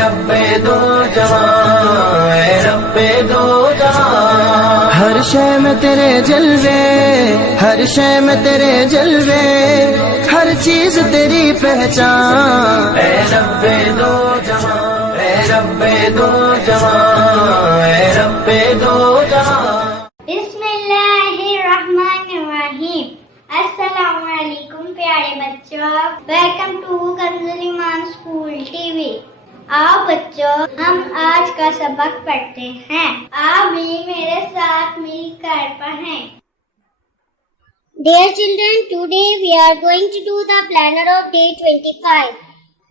رب دو جہاں، اے رب دو جہاں، ہر شے میں تیرے جلوے، ہر شے میں تیرے جلوے، ہر چیز تیری پہچان، اے رب دو جہاں، اے رب دو جہاں، اے رب دو جہاں۔ بسم اللہ الرحمن الرحیم۔ السلام علیکم پیارے بچوں، ویلکم ٹو کنزل ایمان اسکول ٹی وی۔ آؤ بچوں ہم آج کا سبق پڑھتے ہیں، آپ بھی میرے ساتھ مل کر پڑھیں۔ Dear children, today we are going to do the planner of day 25.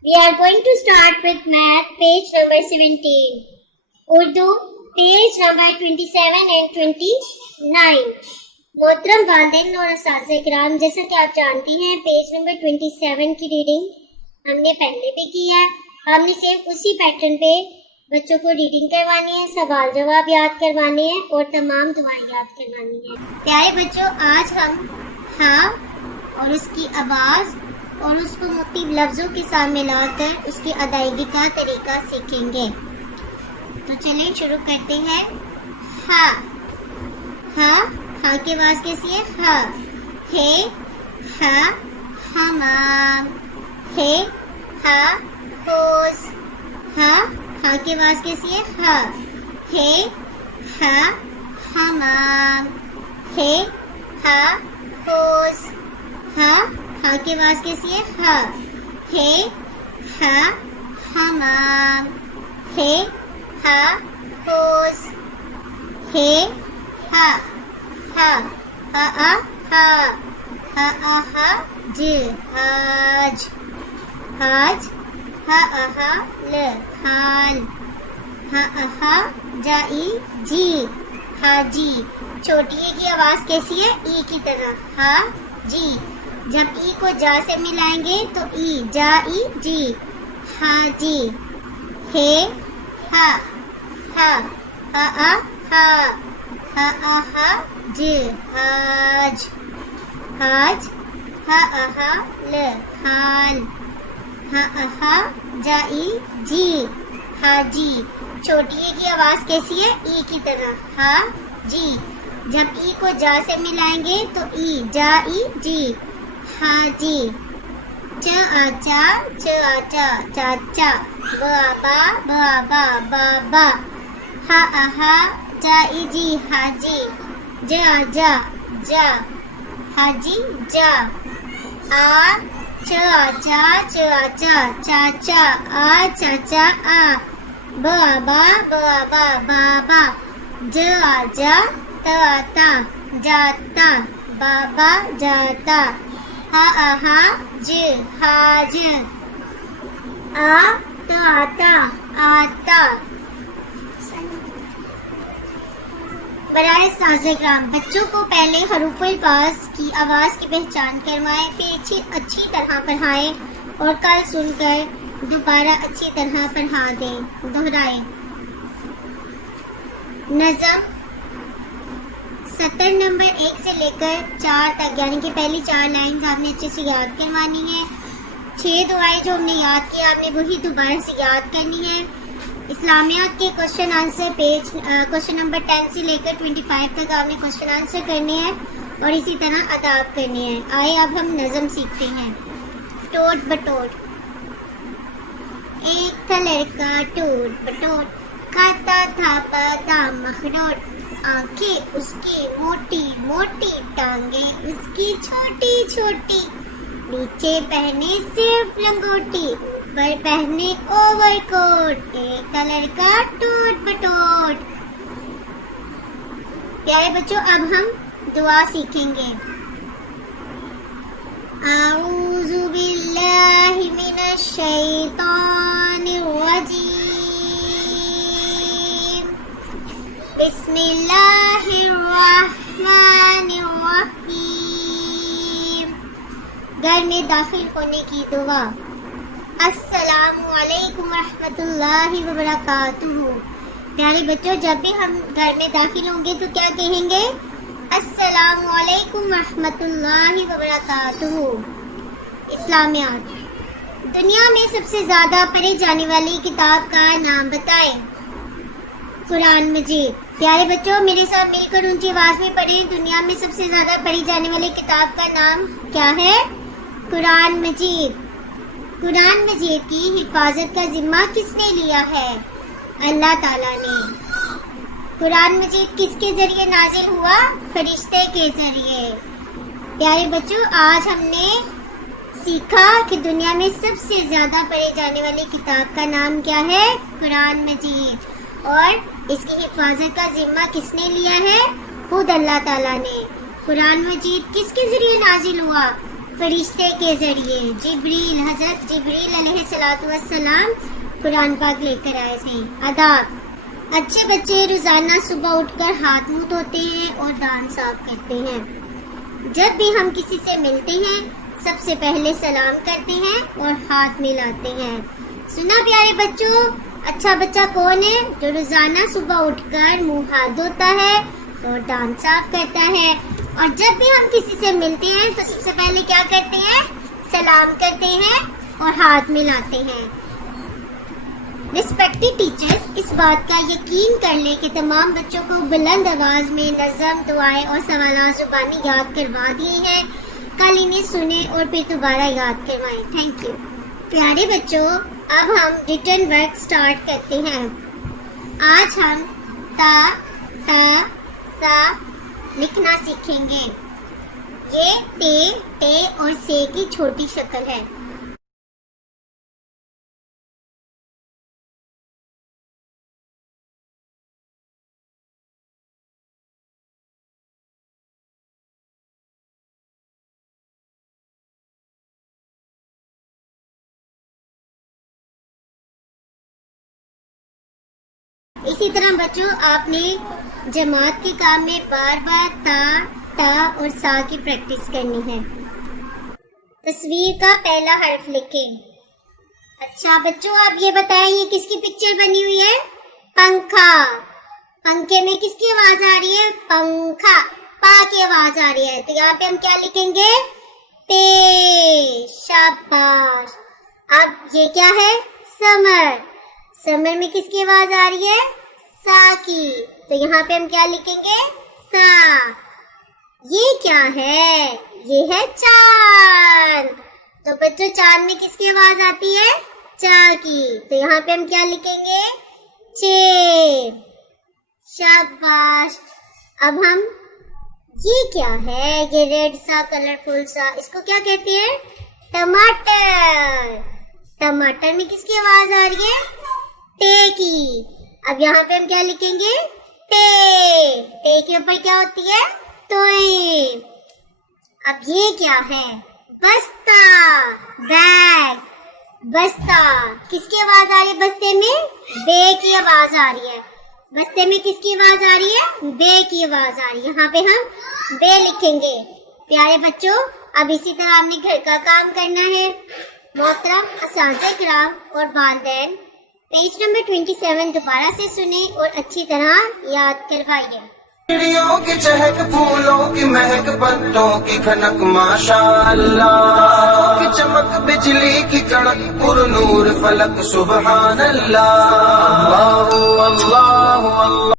We are going to start with math, page number 17. Urdu, page number 27 and 29. محترم والدین اور اساتذہ کرام، جیسا کہ آپ جانتی ہیں پیج نمبر 27 کی ریڈنگ ہم نے پہلے بھی کی ہے۔ ہم نے صرف اسی پیٹرن پہ بچوں کو ریڈنگ کروانی ہے، سوال جواب یاد کروانے ہیں اور تمام دعائیں یاد کروانی ہیں۔ پیارے بچوں، آج ہم ہاں اور اس کی آواز اور اس کو مختلف لفظوں کے ساتھ ملا کر اس کی ادائیگی کا طریقہ سیکھیں گے۔ تو چلیں شروع کرتے ہیں۔ ہاں، ہاں، ہاں کی آواز کیسی ہے؟ ہاں، ہے، ہاں، حمام، ہے، ہاں، ہوز، ہاں، ہاں کی آواز کیسی ہے؟ ہاں، ہے، ہاں، حمام، ہے، ہاں، ہوز، ہاں، ہاں کی آواز کیسی ہے؟ ہاں، ہے، ہاں، حمام، ہے، ہاں، ہوز، ہے، ہاں، ہاں، ہاں، ہاں، ہاں، ہاں، حاج، حاج، ہاں، ل، حال، ہاں، جائی، جی، حاجی۔ چھوٹی ای کی آواز کیسی ہے؟ ای کی طرح، ہاں جی۔ جب ای کو جا سے ملائیں گے تو ای، جا ای جی، ہاں جی۔ ہے، ہاں، ہاں، ہاں، ہاں، ہاں، ج، حاج، حاج، ہاں، ل، حال، ہاں، جائی، جی، حاجی۔ چھوٹی ای کی آواز کیسی ہے؟ ای کی طرح، ہاں جی۔ جب ای کو جا سے ملائیں گے تو ای، جا ای جی، ہاں جی۔ چاچا، چاچا، چاچا، بابا، بابا، ہاں، جائی جی، حاجی، جا، حاجی، جا۔ چاچا، چاچا، چاچا، بابا، بابا، جاتا، جاتا، بابا جاتا، ہاں، حاج، آتا۔ برائے اساتذہ کرام، بچوں کو پہلے حروف الفاظ کی آواز کی پہچان کروائیں، پھر اچھی طرح پڑھائیں اور کل سن کر دوبارہ اچھی طرح پڑھا دیں، دہرائیں۔ نظم سطر نمبر 1 سے لے کر 4 تک، یعنی کہ پہلی 4 لائنز آپ نے اچھے سے یاد کروانی ہے۔ 6 دعائیں جو ہم نے یاد کی آپ نے وہی دوبارہ سے یاد کرنی ہے۔ اسلامیات کے کوشچن آنسر کوشچن نمبر 10 سے لے کر 25 تک آپ نے کوشچن آنسر کرنے ہیں اور اسی طرح اداب کرنے ہیں۔ آئے اب ہم نظم سیکھتے ہیں۔ ٹوٹ بٹوٹ۔ ایک تھا لڑکا ٹوٹ بٹوٹ، کھاتا تھا بادام اخروٹ، آنکھیں اس کی موٹی موٹی، ٹانگیں اس کی چھوٹی چھوٹی، نیچے پہنے صرف لنگوٹی، اوپر پہنے اوور کوٹ، ایک تھا لڑکا ٹوٹ بٹوٹ۔ پیارے بچوں اب ہم دعا سیکھیں گے۔ اعوذ باللہ من الشیطان الرجیم، بسم اللہ الرحمن الرحیم۔ گھر میں داخل ہونے کی دعا۔ السلام علیکم ورحمۃ اللہ وبرکاتہ۔ پیارے بچوں جب بھی ہم گھر میں داخل ہوں گے تو کیا کہیں گے؟ السلام علیکم ورحمۃ اللہ وبرکاتہ۔ اسلامیات۔ دنیا میں سب سے زیادہ پڑھی جانے والی کتاب کا نام بتائیں۔ قرآن مجید۔ پیارے بچوں میرے ساتھ مل کر اونچی آواز میں پڑھیں، دنیا میں سب سے زیادہ پڑھی جانے والی کتاب کا نام کیا ہے؟ قرآن مجید۔ قرآن مجید کی حفاظت کا ذمہ کس نے لیا ہے؟ اللہ تعالیٰ نے۔ قرآن مجید کس کے ذریعے نازل ہوا؟ فرشتے کے ذریعے۔ پیارے بچوں آج ہم نے سیکھا کہ دنیا میں سب سے زیادہ پڑھی جانے والی کتاب کا نام کیا ہے؟ قرآن مجید، اور اس کی حفاظت کا ذمہ کس نے لیا ہے؟ خود اللہ تعالیٰ نے۔ قرآن مجید کس کے ذریعے نازل ہوا؟ فرشتے کے ذریعے۔ جبریل، حضرت جبریل علیہ السلام قرآن پاک لے کر آئے تھے۔ آداب۔ اچھے بچے روزانہ صبح اٹھ کر ہاتھ منہ دھوتے ہیں اور دانت صاف کرتے ہیں۔ جب بھی ہم کسی سے ملتے ہیں سب سے پہلے سلام کرتے ہیں اور ہاتھ ملاتے ہیں۔ سنا پیارے بچوں، اچھا بچہ کون ہے؟ جو روزانہ صبح اٹھ کر منہ ہاتھ دھوتا ہے اور دانت صاف کرتا ہے، اور جب بھی ہم کسی سے ملتے ہیں تو سب سے پہلے کیا کرتے ہیں؟ سلام کرتے ہیں اور ہاتھ ملاتے ہیں۔ ریسپیکٹڈ ٹیچرز، اس بات کا یقین کر لیں کہ تمام بچوں کو بلند آواز میں نظم، دعائیں اور سوالات زبانی یاد کروا دیے ہیں۔ کل انہیں سنیں اور پھر دوبارہ یاد کروائیں۔ Thank you. پیارے بچوں اب ہم ریٹن ورک سٹارٹ کرتے ہیں۔ آج ہم تا، تا، سا لکھنا سیکھیں گے۔ یہ تے، ٹے اور سے کی چھوٹی شکل ہے۔ اسی طرح بچوں آپ نے جماعت کے کام میں بار بار تا، تا اور سا کی پریکٹس کرنی ہے۔ تصویر کا پہلا حرف لکھیں۔ اچھا بچوں آپ یہ بتائیں یہ کس کی پکچر بنی ہوئی ہے؟ پنکھا۔ پنکھے میں کس کی آواز آ رہی ہے؟ پنکھا، پا کی آواز آ رہی ہے، تو یہاں پہ ہم کیا لکھیں گے؟ پے۔ شاباش۔ اب یہ کیا ہے؟ سمر۔ سمر میں کس کی آواز آ رہی ہے؟ سا کی، تو یہاں پہ ہم کیا لکھیں گے؟ سا۔ یہ کیا ہے؟ یہ ہے چاند۔ تو بچوں چاند میں کس کی آواز آتی ہے؟ چا کی، تو یہاں پہ ہم کیا لکھیں گے؟ چھ۔ شاباش۔ اب ہم یہ کیا ہے؟ یہ ریڈ سا کلرفل سا، اس کو کیا کہتے ہیں؟ ٹماٹر۔ ٹماٹر میں کس کی آواز آ رہی ہے؟ ٹے کی۔ اب یہاں پہ ہم کیا لکھیں گے؟ ٹے۔ ٹے کے اوپر کیا ہوتی ہے؟ توئیں۔ اب یہ کیا ہے؟ بستہ، بیگ۔ بستہ، کس کی آواز آ رہی ہے بستے میں؟ بے کی آواز آ رہی ہے۔ بستے میں کس کی آواز آ رہی ہے؟ بے کی آواز آ رہی ہے، یہاں پہ ہم بے لکھیں گے۔ پیارے بچوں اب اسی طرح ہم نے گھر کا کام کرنا ہے۔ محترم اساتذہ کرام اور والدین پیج نمبر 27 دوبارہ سے سنیں اور اچھی طرح یاد کروائیے۔ چڑیوں کی چہک، پھولوں کی مہک، پتوں کی کھنک، ماشاءاللہ کی چمک، بجلی کی کڑک، پر نور فلک، سبحان اللہ۔ اللہ اللہ اللہ۔